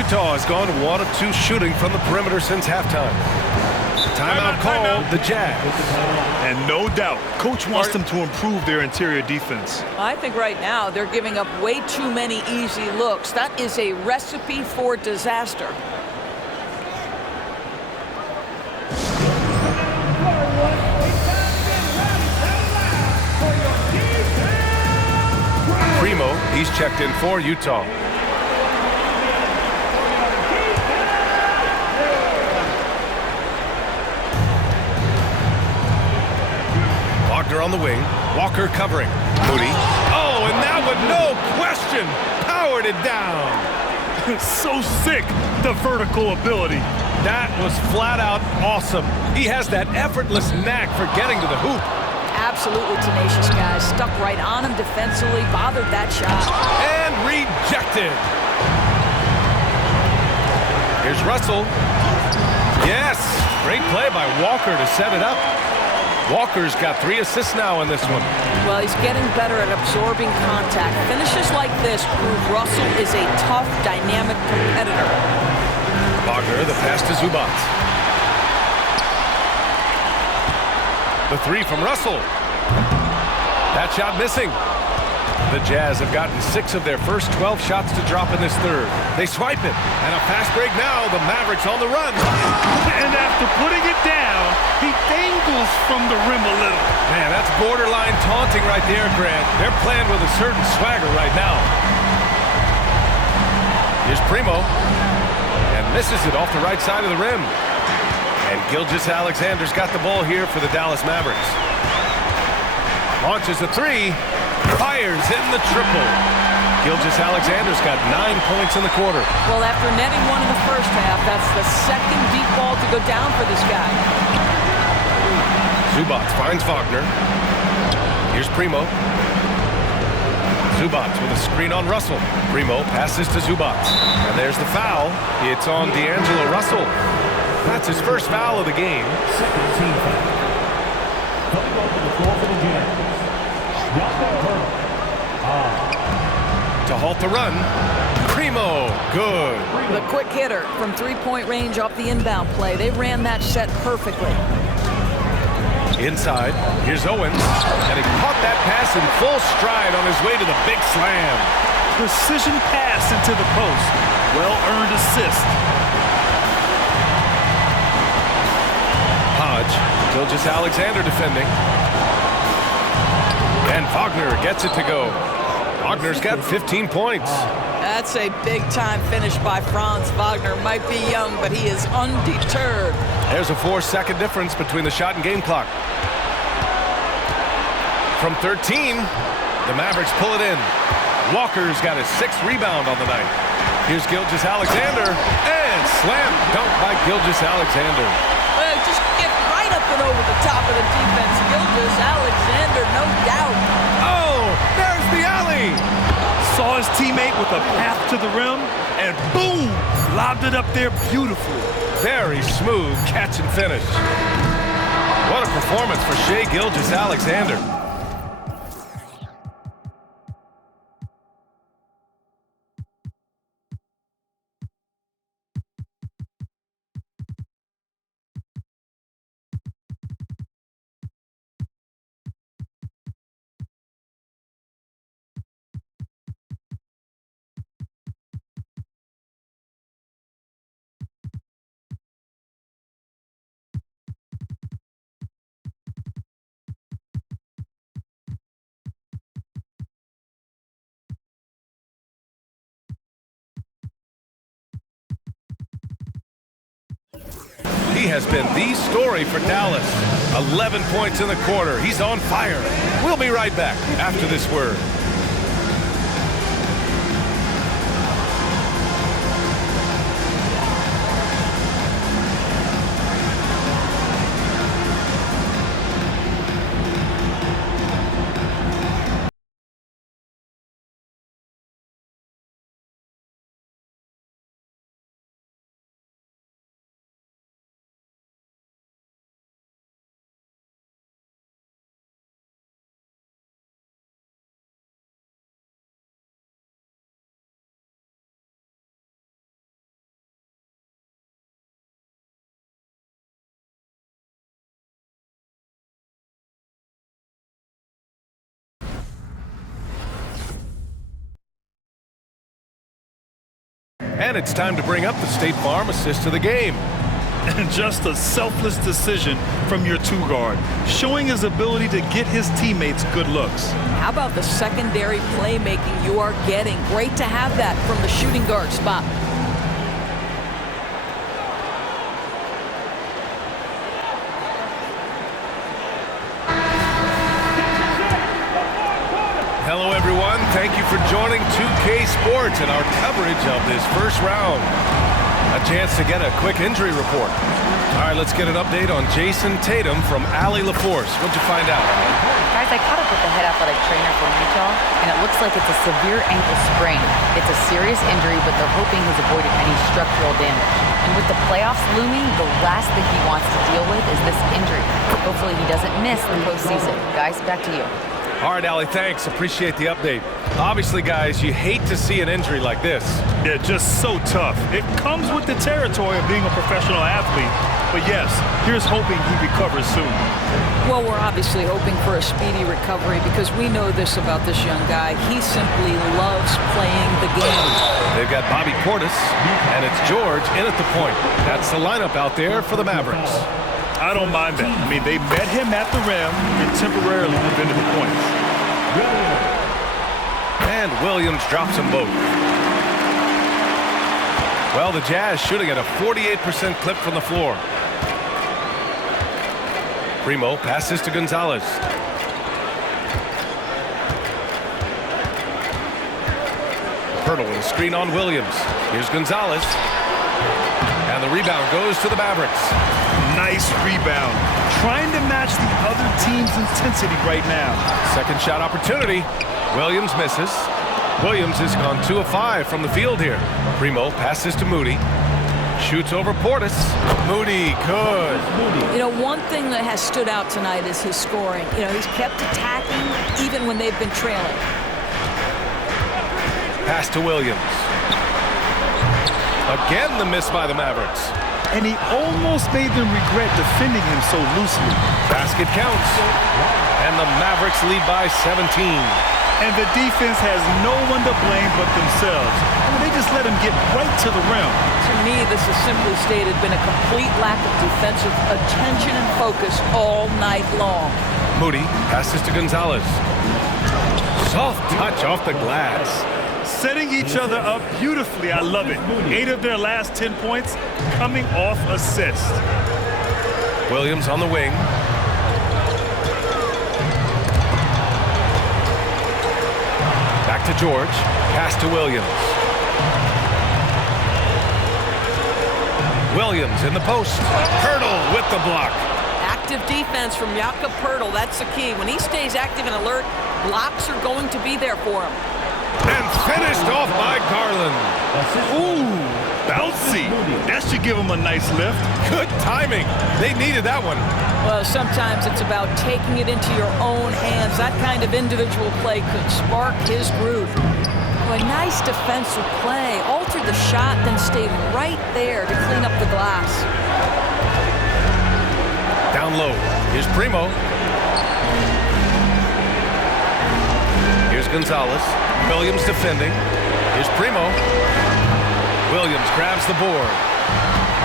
Utah has gone 1 of 2 shooting from the perimeter since halftime. Timeout called, the Jazz. And no doubt, coach wants them to improve their interior defense. I think right now they're giving up way too many easy looks. That is a recipe for disaster. Primo, he's checked in for Utah. Wagner on the wing. Walker covering. Moody. Oh, and that one, no question, powered it down. So sick, the vertical ability. That was flat out awesome. He has that effortless knack for getting to the hoop. Absolutely tenacious, guys. Stuck right on him defensively, bothered that shot. And rejected. Here's Russell. Yes, great play by Walker to set it up. Walker's got 3 assists now in this one. Well, he's getting better at absorbing contact. Finishes like this prove Russell is a tough, dynamic competitor. Wagner, the pass to Zubac. The 3 from Russell. That shot missing. The Jazz have gotten 6 of their first 12 shots to drop in this third. They swipe it, and a fast break now. The Mavericks on the run. And after putting it down, he dangles from the rim a little. Man, that's borderline taunting right there, Grant. They're playing with a certain swagger right now. Here's Primo, and misses it off the right side of the rim. And Gilgeous-Alexander's got the ball here for the Dallas Mavericks. Launches a 3. Fires, hitting the triple. Gilgeous-Alexander's got 9 points in the quarter. Well, after netting 1 in the first half, that's the second deep ball to go down for this guy. Zubac finds Wagner. Here's Primo. Zubac with a screen on Russell. Primo passes to Zubac. And there's the foul. It's on D'Angelo Russell. That's his first foul of the game. Second team foul. Coming over the floor for the Jazz. To halt the run, Primo, good. The quick hitter from 3-point range off the inbound play. They ran that set perfectly. Inside, here's Owens, and he caught that pass in full stride on his way to the big slam. Precision pass into the post. Well-earned assist. Hodge, Gilgeous-Alexander defending. And Wagner gets it to go. Wagner's got 15 points. That's a big-time finish by Franz Wagner. Might be young, but he is undeterred. There's a 4-second difference between the shot and game clock. From 13, the Mavericks pull it in. Walker's got his 6th rebound on the night. Here's Gilgeous-Alexander, and slam dunk by Gilgeous-Alexander. Well, just get right up and over the top of the defense. Gilgeous-Alexander, no doubt. Oh, there's the alley. Saw his teammate with a path to the rim, and boom, lobbed it up there beautifully. Very smooth catch and finish. What a performance for Shai Gilgeous-Alexander. He has been the story for Dallas. 11 points in the quarter. He's on fire. We'll be right back after this word. And it's time to bring up the State Farm assist of the game. And just a selfless decision from your two-guard, showing his ability to get his teammates good looks. How about the secondary playmaking you are getting? Great to have that from the shooting guard spot. Hello, everyone. Thank you for joining 2K Sports and our coverage of this first round. A chance to get a quick injury report. All right, let's get an update on Jason Tatum from Allie LaForce. What'd you find out? Guys, I caught up with the head athletic trainer from Utah, and it looks like it's a severe ankle sprain. It's a serious injury, but they're hoping he's avoided any structural damage. And with the playoffs looming, the last thing he wants to deal with is this injury. Hopefully he doesn't miss the postseason. Guys, back to you. All right, Allie, thanks. Appreciate the update. Obviously, guys, you hate to see an injury like this. Yeah, just so tough. It comes with the territory of being a professional athlete. But yes, here's hoping he recovers soon. Well, we're obviously hoping for a speedy recovery because we know this about this young guy. He simply loves playing the game. They've got Bobby Portis, and it's George in at the point. That's the lineup out there for the Mavericks. I don't mind that. I mean, they met him at the rim and temporarily prevented the points. And Williams drops them both. Well, the Jazz shooting at a 48% clip from the floor. Primo passes to Gonzalez. Pirtle with a screen on Williams. Here's Gonzalez. And the rebound goes to the Mavericks. Nice rebound. Trying to match the other team's intensity right now. Second shot opportunity. Williams misses. Williams has gone 2 of 5 from the field here. Primo passes to Moody. Shoots over Portis. Moody, good. You know, one thing that has stood out tonight is his scoring. You know, he's kept attacking even when they've been trailing. Pass to Williams. Again, the miss by the Mavericks. And he almost made them regret defending him so loosely. Basket counts. And the Mavericks lead by 17. And the defense has no one to blame but themselves. I mean, they just let him get right to the rim. To me, this has simply stated been a complete lack of defensive attention and focus all night long. Moody passes to Gonzalez. Soft touch off the glass. Setting each other up beautifully. I love it. 8 of their last 10 points coming off assist. Williams on the wing. Back to George. Pass to Williams. Williams in the post. Pirtle with the block. Active defense from Jakob Pirtle. That's the key. When he stays active and alert, blocks are going to be there for him. And finished off by Garland. Ooh, bouncy. That should give him a nice lift. Good timing. They needed that one. Well, sometimes it's about taking it into your own hands. That kind of individual play could spark his groove. A nice defensive play. Altered the shot, then stayed right there to clean up the glass. Down low. Here's Primo. Here's Gonzalez. Williams defending. Here's Primo. Williams grabs the board.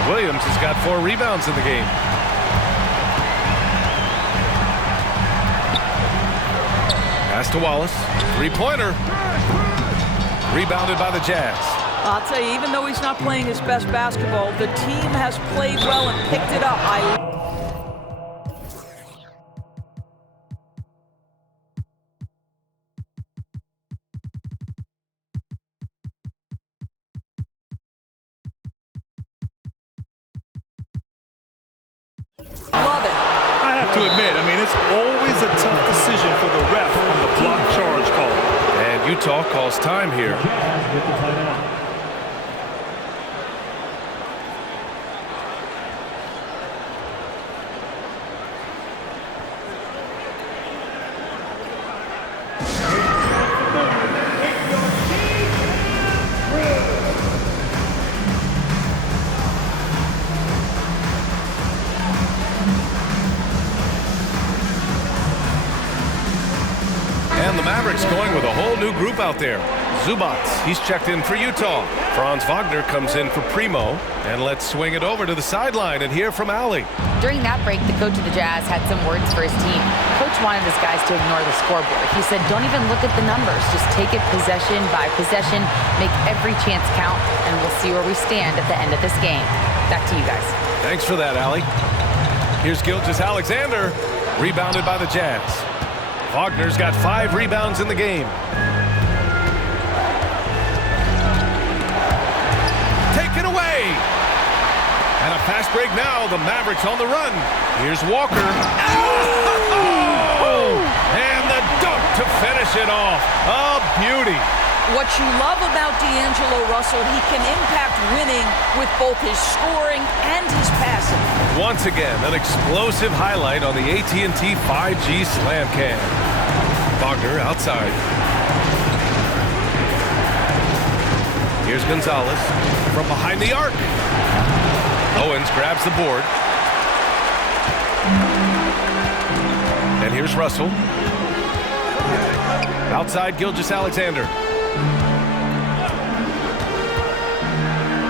Williams has got 4 rebounds in the game. Pass to Wallace. 3-pointer. Rebounded by the Jazz. I'll tell you, even though he's not playing his best basketball, the team has played well and picked it up. Love it. I have to admit, I mean, it's always a tough decision for the ref on the block charge call. And Utah calls time here. And the Mavericks going with a whole new group out there. Zubats, he's checked in for Utah. Franz Wagner comes in for Primo. And let's swing it over to the sideline and hear from Allie. During that break, the coach of the Jazz had some words for his team. Coach wanted his guys to ignore the scoreboard. He said, don't even look at the numbers. Just take it possession by possession, make every chance count, and we'll see where we stand at the end of this game. Back to you guys. Thanks for that, Allie. Here's Gilgeous-Alexander, rebounded by the Jazz. Wagner's got 5 rebounds in the game. Taken away. And a fast break now. The Mavericks on the run. Here's Walker. Oh! And the dunk to finish it off. A beauty. What you love about D'Angelo Russell, he can impact winning with both his scoring and his passing. Once again, an explosive highlight on the AT&T 5G Slam Cam. Wagner outside. Here's Gonzalez from behind the arc. Owens grabs the board. And here's Russell. Outside Gilgeous-Alexander.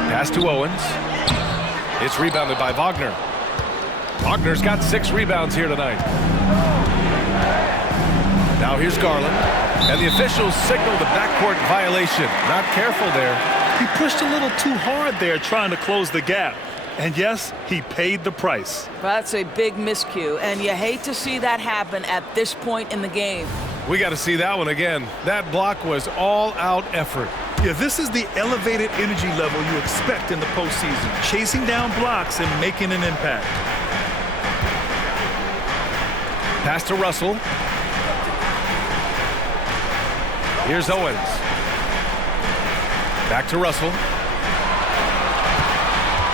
Pass to Owens. It's rebounded by Wagner. Wagner's got 6 rebounds here tonight. Now here's Garland. And the officials signal the backcourt violation. Not careful there. He pushed a little too hard there trying to close the gap. And yes, he paid the price. That's a big miscue, and you hate to see that happen at this point in the game. We got to see that one again. That block was all-out effort. Yeah, this is the elevated energy level you expect in the postseason. Chasing down blocks and making an impact. Pass to Russell. Here's Owens. Back to Russell.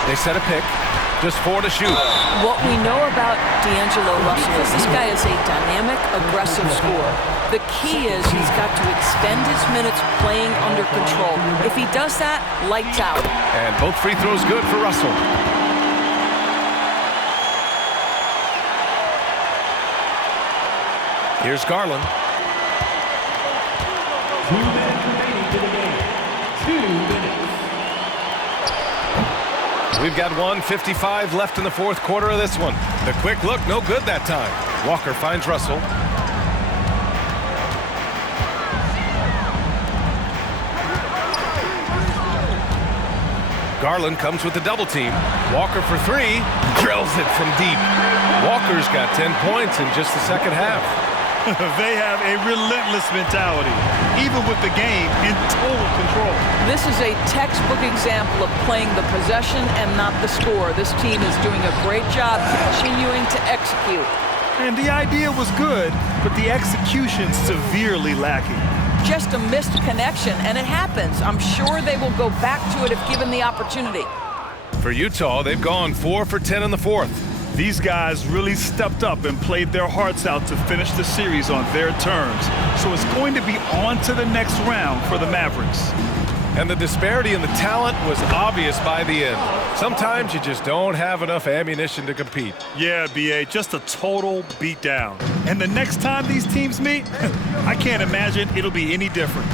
They set a pick. Just 4 to shoot. What we know about D'Angelo Russell is this guy is a dynamic, aggressive scorer. The key is he's got to extend his minutes playing under control. If he does that, lights out. And both free throws good for Russell. Here's Garland. 2 minutes remaining to the game. 2 minutes. We've got 1:55 left in the 4th quarter of this one. The quick look, no good that time. Walker finds Russell. Garland comes with the double team. Walker for 3, drills it from deep. Walker's got 10 points in just the second half. They have a relentless mentality, even with the game in total control. This is a textbook example of playing the possession and not the score. This team is doing a great job continuing to execute. And the idea was good, but the execution severely lacking. Just a missed connection, and it happens. I'm sure they will go back to it if given the opportunity. For Utah, they've gone 4 for 10 in the 4th. These guys really stepped up and played their hearts out to finish the series on their terms. So it's going to be on to the next round for the Mavericks. And the disparity in the talent was obvious by the end. Sometimes you just don't have enough ammunition to compete. Yeah, B.A., just a total beatdown. And the next time these teams meet, I can't imagine it'll be any different.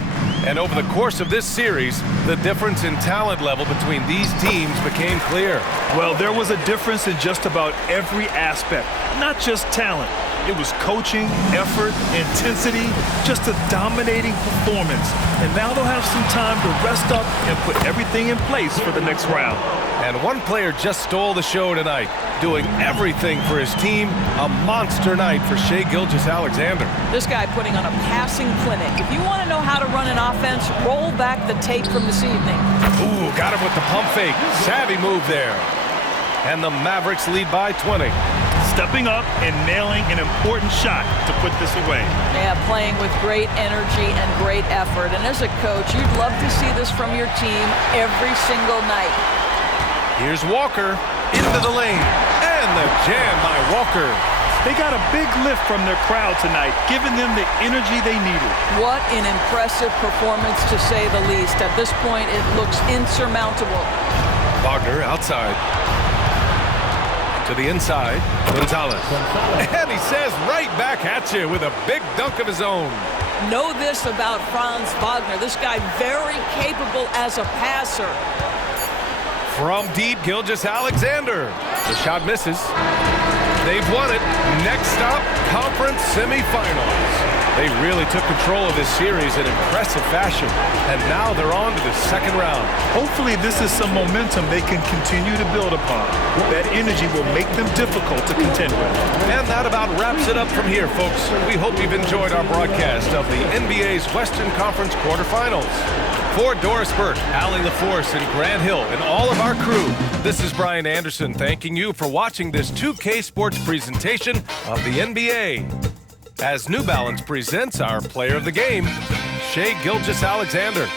And over the course of this series, the difference in talent level between these teams became clear. Well, there was a difference in just about every aspect, not just talent. It was coaching, effort, intensity, just a dominating performance. And now they'll have some time to rest up and put everything in place for the next round. And one player just stole the show tonight, doing everything for his team. A monster night for Shai Gilgeous-Alexander. This guy putting on a passing clinic. If you want to know how to run an offense, roll back the tape from this evening. Ooh, got him with the pump fake. Savvy move there. And the Mavericks lead by 20. Stepping up and nailing an important shot to put this away. Yeah, playing with great energy and great effort. And as a coach, you'd love to see this from your team every single night. Here's Walker into the lane. And the jam by Walker. They got a big lift from their crowd tonight, giving them the energy they needed. What an impressive performance, to say the least. At this point, it looks insurmountable. Wagner outside. To the inside, Gonzalez. And he says right back at you with a big dunk of his own. know this about Franz Wagner. This guy very capable as a passer. From deep, Gilgeous-Alexander. The shot misses. They've won it. Next stop, conference semifinals. They really took control of this series in impressive fashion, and now they're on to the second round. Hopefully this is some momentum they can continue to build upon. That energy will make them difficult to contend with. And that about wraps it up from here, folks. We hope you've enjoyed our broadcast of the NBA's Western Conference quarterfinals. For Doris Burke, Allie LaForce, and Grant Hill, and all of our crew, this is Brian Anderson thanking you for watching this 2K Sports presentation of the NBA. As New Balance presents our player of the game, Shai Gilgeous-Alexander.